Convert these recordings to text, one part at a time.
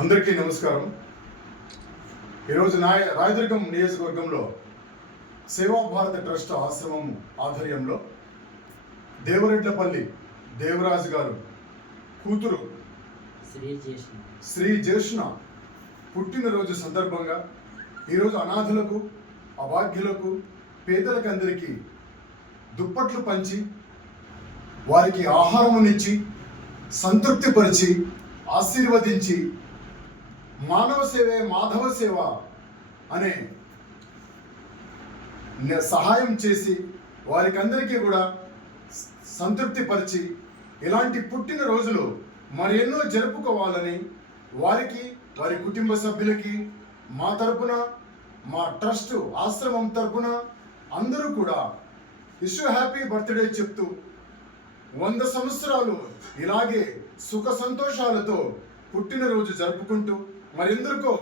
అందరికీ నమస్కారం. ఈరోజు రాయదుర్గం నియోజకవర్గంలో సేవా భారత ట్రస్ట్ ఆశ్రమం ఆధ్వర్యంలో దేవరెడ్లపల్లి దేవరాజు గారు కూతురు శ్రీ జ్యేష్ణ పుట్టినరోజు సందర్భంగా ఈరోజు అనాథులకు, అభాగ్యులకు, పేదలకు అందరికీ దుప్పట్లు పంచి వారికి ఆహారమునిచ్చి సంతృప్తిపరిచి ఆశీర్వదించి మానవ సేవే మాధవ సేవ అనే సహాయం చేసి వారికి అందరికీ కూడా సంతృప్తిపరిచి ఇలాంటి పుట్టినరోజులు మరెన్నో జరుపుకోవాలని వారికి, వారి కుటుంబ సభ్యులకి, మా తరపున, మా ట్రస్ట్ ఆశ్రమం తరపున అందరూ కూడా హ్యాపీ బర్త్డే చెప్తూ 100 సంవత్సరాలు ఇలాగే సుఖ సంతోషాలతో పుట్టినరోజు జరుపుకుంటూ మరెందరికో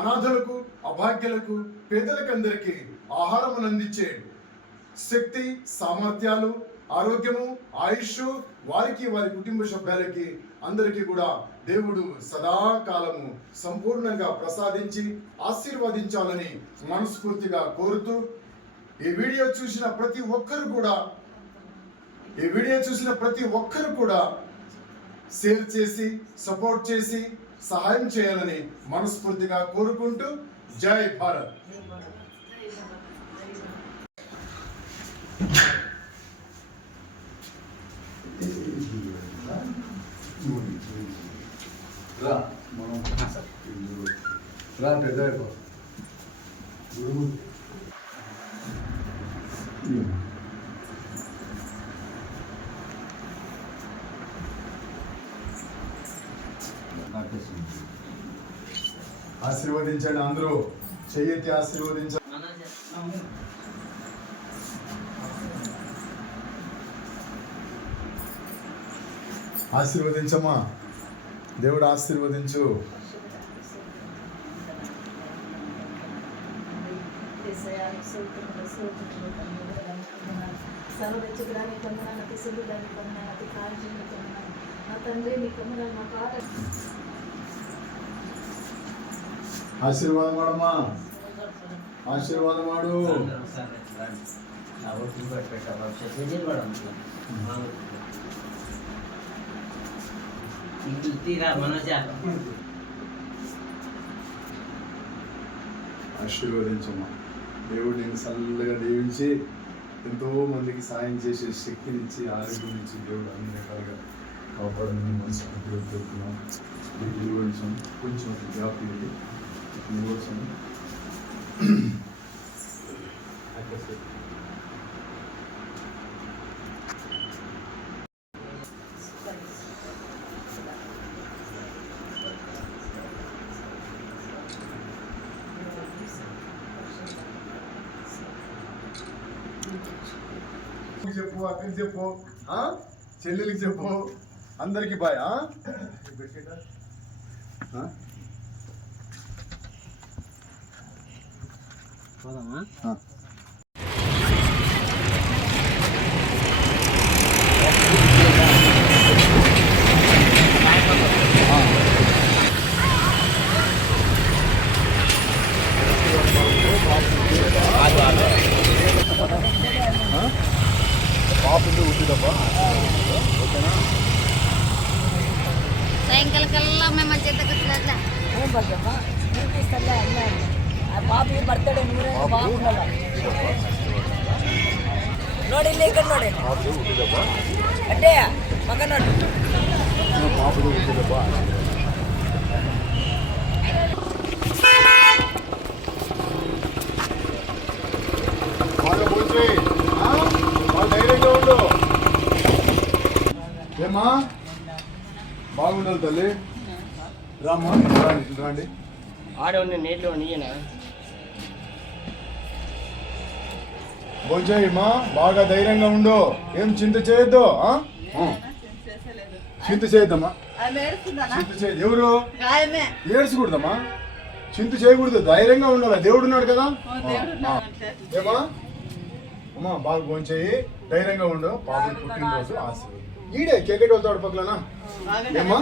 అనాథలకు, అభాగ్యులకు, పేదలకందరికీ ఆహారం అందించే శక్తి, సామర్థ్యాలు, ఆరోగ్యము, ఆయుష్ వారికి, వారి కుటుంబ సభ్యులకి అందరికీ కూడా దేవుడు సదాకాలము సంపూర్ణంగా ప్రసాదించి ఆశీర్వదించాలని మనస్ఫూర్తిగా కోరుతూ ఈ వీడియో చూసిన ప్రతి ఒక్కరు కూడా షేర్ చేసి సపోర్ట్ చేసి సహాయం చేయాలని మనస్ఫూర్తిగా కోరుకుంటూ జై భారత్. ఆశీర్వదించండి, అందరూ చెయ్యెత్తి ఆశీర్వదించండి. ఆశీర్వదించమ్మా, దేవుడు ఆశీర్వదించు. ఆశీర్వాదం వాడమ్మా, ఆశీర్వాదం వాడు. ఆశీర్వదించమ్మా, దేవుడు నేను చల్లగా దీవించి ఎంతో మందికి సాయం చేసే శక్తినిచ్చి, ఆరోగ్యం ఇచ్చి దేవుడు అన్ని రకాలుగా కాపాడని మనస్ఫూర్తిగా చెప్తున్నాం. కొంచెం గ్యాప్ ఇది చెప్పు, అక్కడికి చెప్పు, చెల్లెలికి చెప్పు, అందరికి బాయ్. సాయంకాలం కల్లా మేము మంచిగా బాబు బర్త్డే ನೋಡಿ ಇಲ್ಲಿ ಈ ಕಡೆ ನೋಡಿ ಅಟ್ಟೆ ಮಗ ನೋಡಿ ఏమా బాగుండాలి తల్లి, రామ్మా రండి. ఆడే ఉన్న నీళ్ళు నీయనా భోజేయమ్మా, బాగా ధైర్యంగా ఉండు, ఏం చింత చేయొద్దు. చింత చేయొద్దమ్మా, చింత చేయదు. ఎవరు ఏడ్చకూడదమ్మా, చింత చేయకూడదు, ధైర్యంగా ఉండాలి, దేవుడు ఉన్నాడు కదా. ఏమా అమ్మా, బాగా భోంచేయి, ధైర్యంగా ఉండు. బాబు పుట్టినరోజు ఆశీర్వాదం ఈడే కేకెట్ వెళ్తాడు పక్కన. ఏమా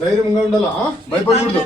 ధైర్యంగా ఉండాలా, భయపడకూడదు.